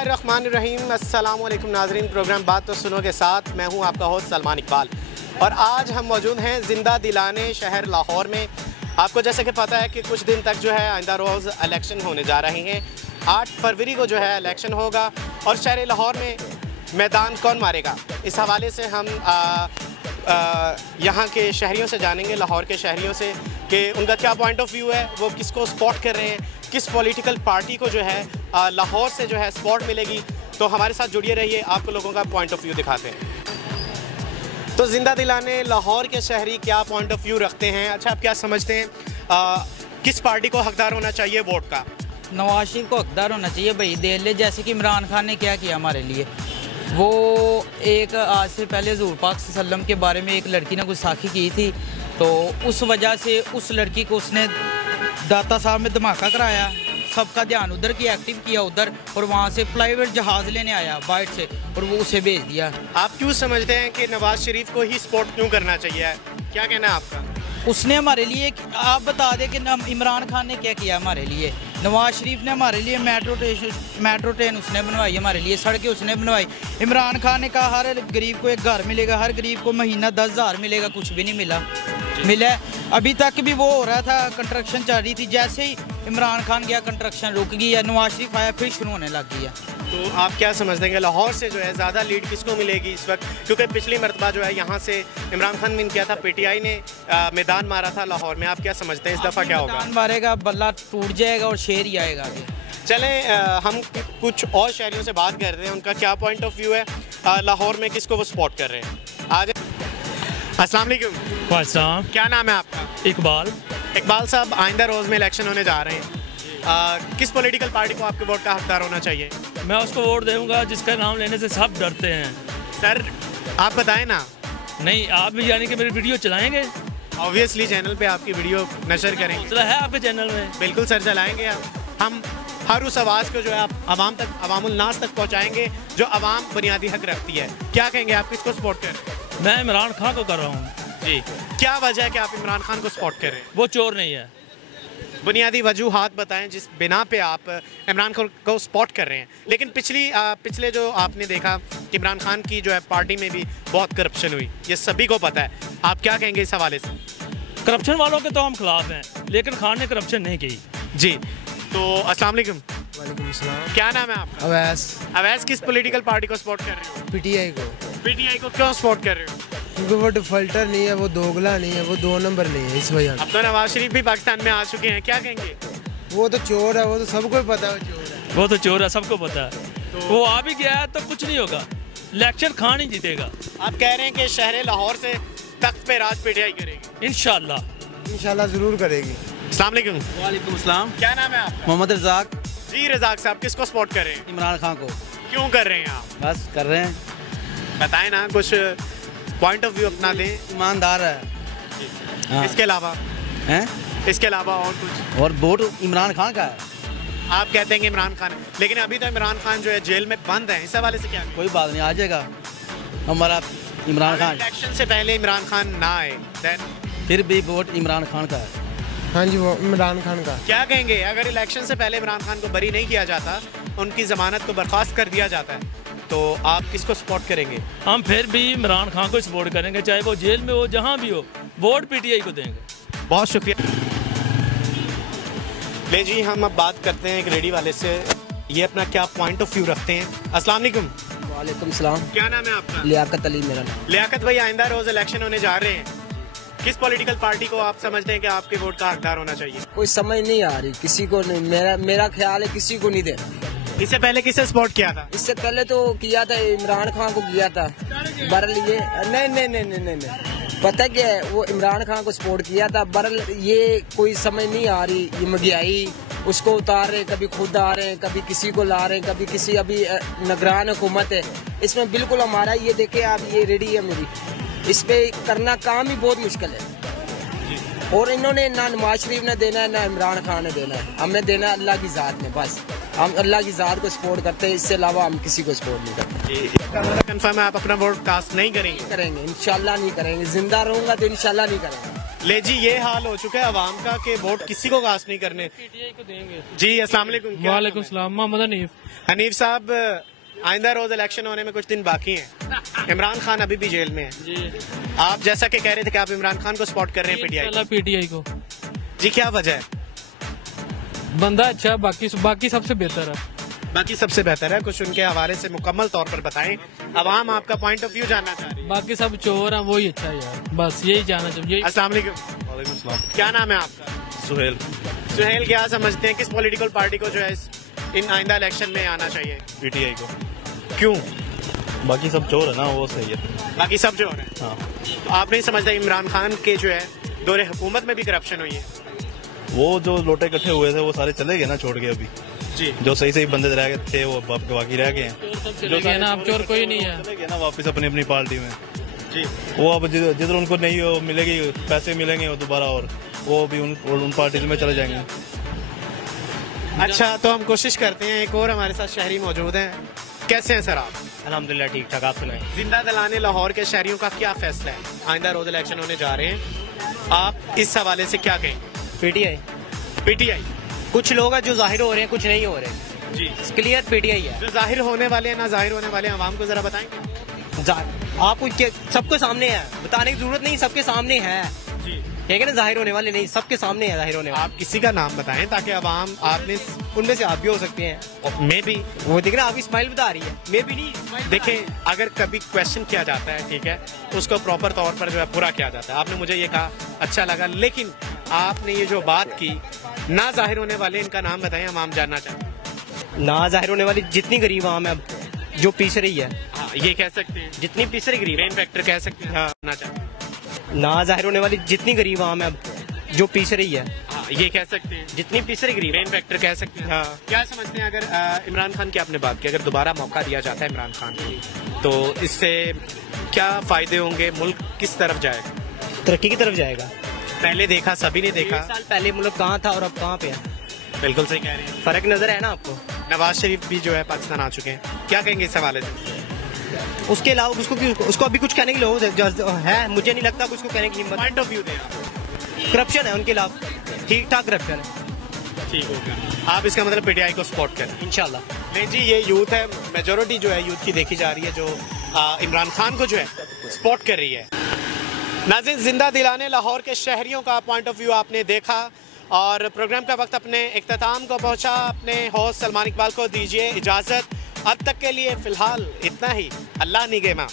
बिस्मिल्लाहिर्रहमानिर्रहीम। अस्सलाम वालेकुम नाज़रीन, प्रोग्राम बात तो सुनो के साथ मैं हूं आपका होस्ट सलमान इकबाल और आज हम मौजूद हैं ज़िंदा दिलाने शहर लाहौर में। आपको जैसे कि पता है कि कुछ दिन तक जो है आइंदा रोज़ इलेक्शन होने जा रहे हैं। 8 फरवरी को जो है इलेक्शन होगा और शहर लाहौर में मैदान कौन मारेगा, इस हवाले से हम यहाँ के शहरियों से जानेंगे, लाहौर के शहरियों से, कि उनका क्या पॉइंट ऑफ व्यू है, वो किसको सपोर्ट कर रहे हैं, किस पॉलिटिकल पार्टी को जो है लाहौर से जो है सपोर्ट मिलेगी। तो हमारे साथ जुड़िए रहिए, आपको लोगों का पॉइंट ऑफ व्यू दिखाते हैं। तो ज़िंदा दिलाने लाहौर के शहरी क्या पॉइंट ऑफ व्यू रखते हैं? अच्छा, आप क्या समझते हैं किस पार्टी को हकदार होना चाहिए वोट का? नवाज शरीफ को हकदार होना चाहिए भाई। देख ले जैसे कि इमरान खान ने क्या किया हमारे लिए। वो एक आज से पहले हुज़ूर पाक सल्लल्लाहु अलैहि वसल्लम के बारे में एक लड़की ने गुस्ताखी की थी, तो उस वजह से उस लड़की को उसने दाता साहब में धमाका कराया, सबका ध्यान उधर की एक्टिव किया उधर, और वहाँ से प्राइवेट जहाज़ लेने आया बाइट से और वो उसे भेज दिया। आप क्यों समझते हैं कि नवाज शरीफ को ही सपोर्ट क्यों करना चाहिए? क्या कहना है आपका? उसने हमारे लिए, आप बता दें कि इमरान खान ने क्या किया हमारे लिए। नवाज शरीफ ने हमारे लिए मेट्रो ट्रेन उसने बनवाई, हमारे लिए सड़कें उसने बनवाई। इमरान खान ने कहा हर गरीब को एक घर मिलेगा, हर गरीब को महीना 10,000 मिलेगा, कुछ भी नहीं मिला। अभी तक भी वो हो रहा था, कंस्ट्रक्शन चल रही थी। जैसे ही इमरान खान गया कंस्ट्रक्शन रुक गई है, नवाज शरीफ आया फिर शुरू होने लग गया। तो आप क्या समझते हैं कि लाहौर से जो है ज़्यादा लीड किसको मिलेगी इस वक्त? क्योंकि पिछली मरतबा जो है यहाँ से इमरान खान विन किया था, पीटीआई ने मैदान मारा था लाहौर में। आप क्या समझते हैं इस दफ़ा क्या होगा? मैदान मारेगा, बल्ला टूट जाएगा और शेर ही आएगा आगे। चलें हम कुछ और शहरियों से बात करते हैं, उनका क्या पॉइंट ऑफ व्यू है, लाहौर में किसको वो सपोर्ट कर रहे हैं। आज अस्सलाम वालेकुम, क्या नाम है आपका? इकबाल साहब, आइंदा रोज़ में इलेक्शन होने जा रहे हैं, किस पॉलिटिकल पार्टी को आपके वोट का हकदार होना चाहिए? मैं उसको वोट दूंगा जिसका नाम लेने से सब डरते हैं। सर आप बताएं ना। नहीं, आप भी यानी कि मेरी वीडियो चलाएंगे? ऑब्वियसली चैनल पे आपकी वीडियो नशर करेंगे। चला है आपके चैनल में? बिल्कुल सर, चलाएंगे। हम हर उस आवाज़ को जो है आप आवाम तक, अवामुल नास तक पहुँचाएंगे जो आवाम बुनियादी हक रखती है। क्या कहेंगे, आप किसको सपोर्ट कर रहे हैं? मैं इमरान खान को कर रहा हूँ जी। क्या वजह है कि आप इमरान खान को सपोर्ट कर रहे हैं? वो चोर नहीं है। बुनियादी वजूहात बताएं जिस बिना पे आप इमरान खान को सपोर्ट कर रहे हैं। लेकिन पिछले जो आपने देखा कि इमरान खान की जो है पार्टी में भी बहुत करप्शन हुई, ये सभी को पता है। आप क्या कहेंगे इस हवाले से? करप्शन वालों के तो हम खिलाफ हैं, लेकिन खान ने करप्शन नहीं की जी। तो अस्सलाम वालेकुम। वालेकुम सलाम। क्या नाम है आपका? अवैस, किस पॉलिटिकल पार्टी को सपोर्ट कर रहे हो? पीटीआई को। पीटीआई को क्यों सपोर्ट कर रहे हो? क्योंकि वो डिफॉल्टर नहीं है, वो दोगला नहीं है, वो 2 नंबर नहीं है, इस वजह से। अब तो नवाज शरीफ भी पाकिस्तान में आ चुके हैं, क्या कहेंगे? वो तो चोर है, वो तो सबको ही पता है वो तो चोर है, सबको पता है। तो वो आ भी गया है तो कुछ नहीं होगा, इलेक्शन खान ही जीतेगा। आप कह रहे हैं कि शहर लाहौर से तख्त पे राज पीटीआई करेगी? इंशाल्लाह जरूर करेगी। अस्सलाम वालेकुम। वालेकुम सलाम। क्या नाम है आपका? मोहम्मद रज़ाक। जी रज़ाक साहब, किसको सपोर्ट कर रहे हैं? इमरान खान को। क्यों कर रहे हैं आप? बस कर रहे हैं। बताएं ना, कुछ पॉइंट ऑफ व्यू अपना दें। ईमानदार है। हाँ। इसके अलावा और कुछ? और वोट इमरान खान का है। आप कहते हैं कि इमरान खान है, लेकिन अभी तो इमरान खान जो है जेल में बंद है, इस हवाले से क्या? कोई बात नहीं, आ जाएगा हमारा इमरान खान। इलेक्शन से पहले इमरान खान ना आए फिर भी वोट इमरान खान का है। हाँ जी, वो इमरान खान का। क्या कहेंगे अगर इलेक्शन से पहले इमरान खान को बरी नहीं किया जाता, उनकी जमानत को बर्खास्त कर दिया जाता है, तो आप किसको सपोर्ट करेंगे? हम फिर भी इमरान खान को सपोर्ट करेंगे, चाहे वो जेल में हो, जहाँ भी हो, वोट पीटीआई को देंगे। बहुत शुक्रिया। ले जी, हम अब बात करते हैं एक रेडी वाले से, ये अपना क्या पॉइंट ऑफ व्यू रखते हैं। अस्सलाम वालेकुम। वालेकुम सलाम। क्या नाम है आपका? लियाकत अली मेरा नाम। लियाकत भाई, आइंदा रोज इलेक्शन होने जा रहे हैं, किस पॉलिटिकल पार्टी को आप समझते हैं कि आपके वोट का हकदार होना चाहिए? कोई समझ नहीं आ रही, किसी को नहीं। मेरा ख्याल है किसी को नहीं देना। इससे पहले किसे सपोर्ट किया था? इससे पहले तो किया था, इमरान खान को किया था। बरल ये नहीं पता क्या है, वो इमरान खान को सपोर्ट किया था। बरल ये कोई समझ नहीं आ रही, ये महंगाई उसको उतार रहे, कभी खुद आ रहे हैं, कभी किसी को ला रहे हैं, कभी किसी, अभी निगरान हुकूमत है। इसमें बिल्कुल हमारा ये देखे आप, ये रेडी है मेरी, इस पे करना काम ही बहुत मुश्किल है। और इन्होंने ना नवाज शरीफ ने देना है, ना इमरान खान ने देना है, हमने देना है अल्लाह की ज़ात ने। बस हम अल्लाह की ज़ात को सपोर्ट करते हैं, इससे अलावा हम किसी को सपोर्ट नहीं करते। कंफर्म है आप अपना वोट कास्ट नहीं करेंगे? इंशाल्लाह नहीं करेंगे। जिंदा रहूंगा तो इंशाल्लाह नहीं करेंगे। ले जी, ये हाल हो चुका है अवाम का कि वोट किसी को कास्ट नहीं करने। पीटीआई को देंगे। जी अस्सलाम वालेकुम। क्या वालेकुम सलाम, मोहम्मद हनीफ। हनीफ साहब, आइंदा रोज इलेक्शन होने में कुछ दिन बाकी हैं। इमरान खान अभी भी जेल में है जी। आप जैसा कि कह रहे थे कि आप इमरान खान को सपोर्ट कर रहे हैं पीटीआई। पीटीआई को जी, क्या वजह है? बंदा अच्छा, बाकी सबसे बेहतर है। बाकी सबसे बेहतर है, कुछ उनके हवाले से मुकम्मल तौर पर बताएं। अवाम आपका पॉइंट ऑफ व्यू जानना चाह रही है। बाकी सब चोर हैं, वही अच्छा है यार, बस यही जानना चाहिए। अस्सलाम वालेकुम। क्या नाम है आपका? सुहेल। सुहेल, क्या समझते हैं किस पॉलिटिकल पार्टी को जो है इन आइंदा इलेक्शन में आना चाहिए? पीटीआई को। क्यों? बाकी सब चोर है ना, वो सही है। बाकी सब जो हो रहे हैं। हाँ। तो आप नहीं समझते इमरान खान के जो है दौरे हुकूमत में भी करप्शन हुई है? वो जो लोटे इकट्ठे हुए थे वो सारे चले गए ना छोड़ के अभी। जी। जो सही सही बंदे रह गए थे वो बाकी रह गए हैं। चले गए ना, अब चोर कोई नहीं है। चले गए ना वापस अपनी अपनी पार्टी में। जी। वो अब जिधर उनको नहीं वो मिलेगी, पैसे मिलेंगे वो दोबारा, और वो भी उन पार्टी में चले जाएंगे। अच्छा, तो हम कोशिश करते हैं। एक और हमारे साथ शहरी मौजूद हैं। कैसे हैं सर आप? अल्हम्दुलिल्लाह ठीक ठाक, आप सुनाएं। जिंदा दिलाने लाहौर के शहरियों का क्या फैसला है? आइंदा रोज इलेक्शन होने जा रहे हैं, आप इस हवाले से क्या कहेंगे? पीटीआई। पीटीआई। कुछ लोग हैं जो जाहिर हो रहे हैं, कुछ नहीं हो रहे। जी। क्लियर पीटीआई है। जो जाहिर होने वाले हैं, ना जाहिर होने वाले हैं, आवाम को जरा बताएंगे। आपको सबके सामने है, बताने की जरूरत नहीं, सबके सामने है। जी। ठीक है ना, जाहिर होने वाले नहीं, सबके सामने है जाहिर होने वाले। आप किसी का नाम बताएं ताकि आवाम आपने उनमें से आप भी हो सकते हैं। मे भी वो देख रहे हैं, आपकी स्माइल बता रही है। मे भी नहीं, देखें, अगर कभी क्वेश्चन किया जाता है, ठीक है, उसको प्रॉपर तौर पर जो है पूरा किया जाता है। आपने मुझे ये कहा, अच्छा लगा, लेकिन आपने ये जो बात की, ना जाहिर होने वाले, इनका नाम बताएं, हम आम जानना चाहते हैं। ना जाहिर होने वाली जितनी गरीब आम है जो पीस रही है, हाँ, ये कह सकते हैं, जितनी पीस रही गरीब, मेन फैक्टर कह सकते हैं। हाँ, ना चाहते हैं। ना जाहिर होने वाली जितनी गरीब आम है जो पीस रही है, हाँ, ये कह सकते हैं, जितनी पीस रही गरीब, मेन फैक्टर कह सकते हैं। हाँ। क्या समझते हैं, अगर इमरान खान की आपने बात की, अगर दोबारा मौका दिया जाता है इमरान खान को, तो इससे क्या फायदे होंगे? मुल्क किस तरफ जाएगा? तरक्की की तरफ जाएगा। पहले देखा, सभी ने देखा। 1 साल पहले मुल्क कहाँ था और अब कहाँ पे है, बिल्कुल सही कह रहे हैं। फर्क नजर है ना आपको। नवाज शरीफ भी जो है पाकिस्तान आ चुके हैं, क्या कहेंगे इस हवाले से? उसके अलावा उसको अभी कुछ कहने के लोग है, मुझे नहीं लगता उसको कहने की हिम्मत। पॉइंट ऑफ व्यू दें आप। करप्शन है उनके खिलाफ, ठीक ठाक करप्शन है। ठीक हो गया, आप इसका मतलब पीटीआई को सपोर्ट करें इंशाल्लाह। नहीं जी, ये यूथ है, मेजोरिटी जो है यूथ की देखी जा रही है जो इमरान खान को जो है सपोर्ट कर रही है। नाज़रीन, जिंदा दिलाने लाहौर के शहरियों का पॉइंट ऑफ व्यू आपने देखा, और प्रोग्राम का वक्त अपने इख्तिताम को पहुंचा। अपने होस्ट सलमान इकबाल को दीजिए इजाज़त। अब तक के लिए फ़िलहाल इतना ही। अल्लाह निगहबान।